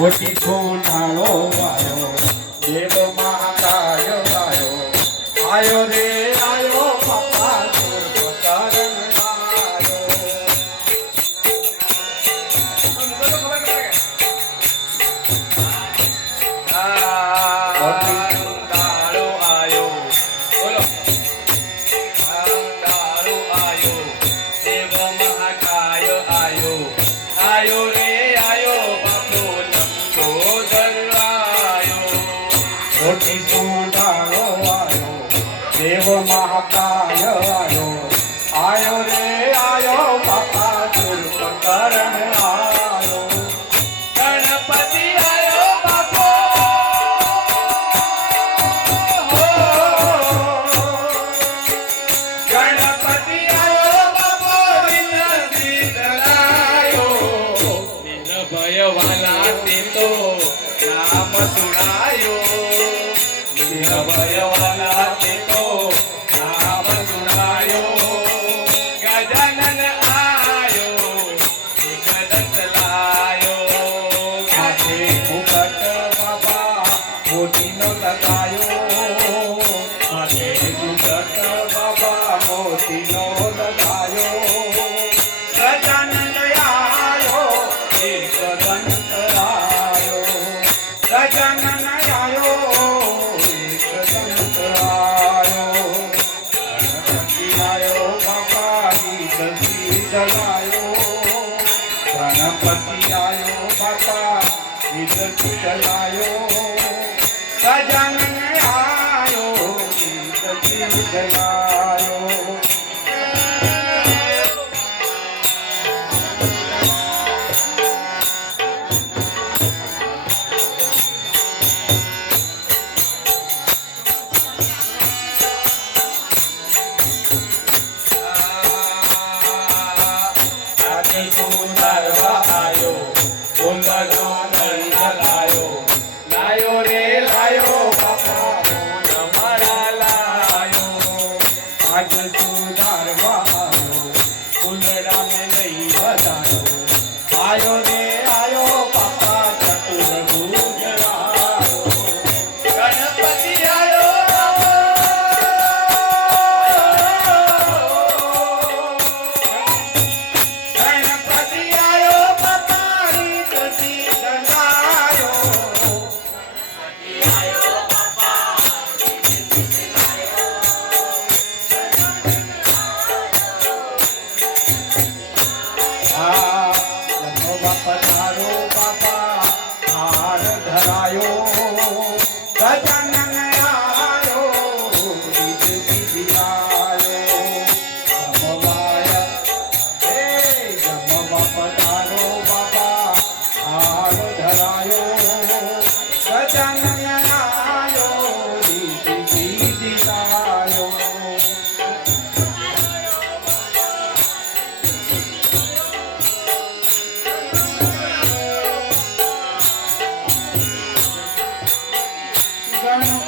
ઓછી સોનાળો આયો દેવ મહાકાય આયો રે આયો બાપા સુરપકરણ देव महाकाय आयो रे आयो बापा सुरपकरण आयो गणपति आयो बापो गणपति आयो बापो विनती करायो निर्भय वाला ते तो नाम सुनायो निर्भय वाला ते गणपति आयो बापा विदती जलायो गजानन आयो विदती जलायो आयो रे आयो बापा चतुर्भुज आयो गणपति आयो गणपति आयो बापा विदती जलायो गणपति आयो बापा विदती जलायो पधारो बापा हार धरायो गजानन आयो विधि आयो जमवाय हे जमवा पधारो बापा हार धरायो गजानन आयो विधि आयो गण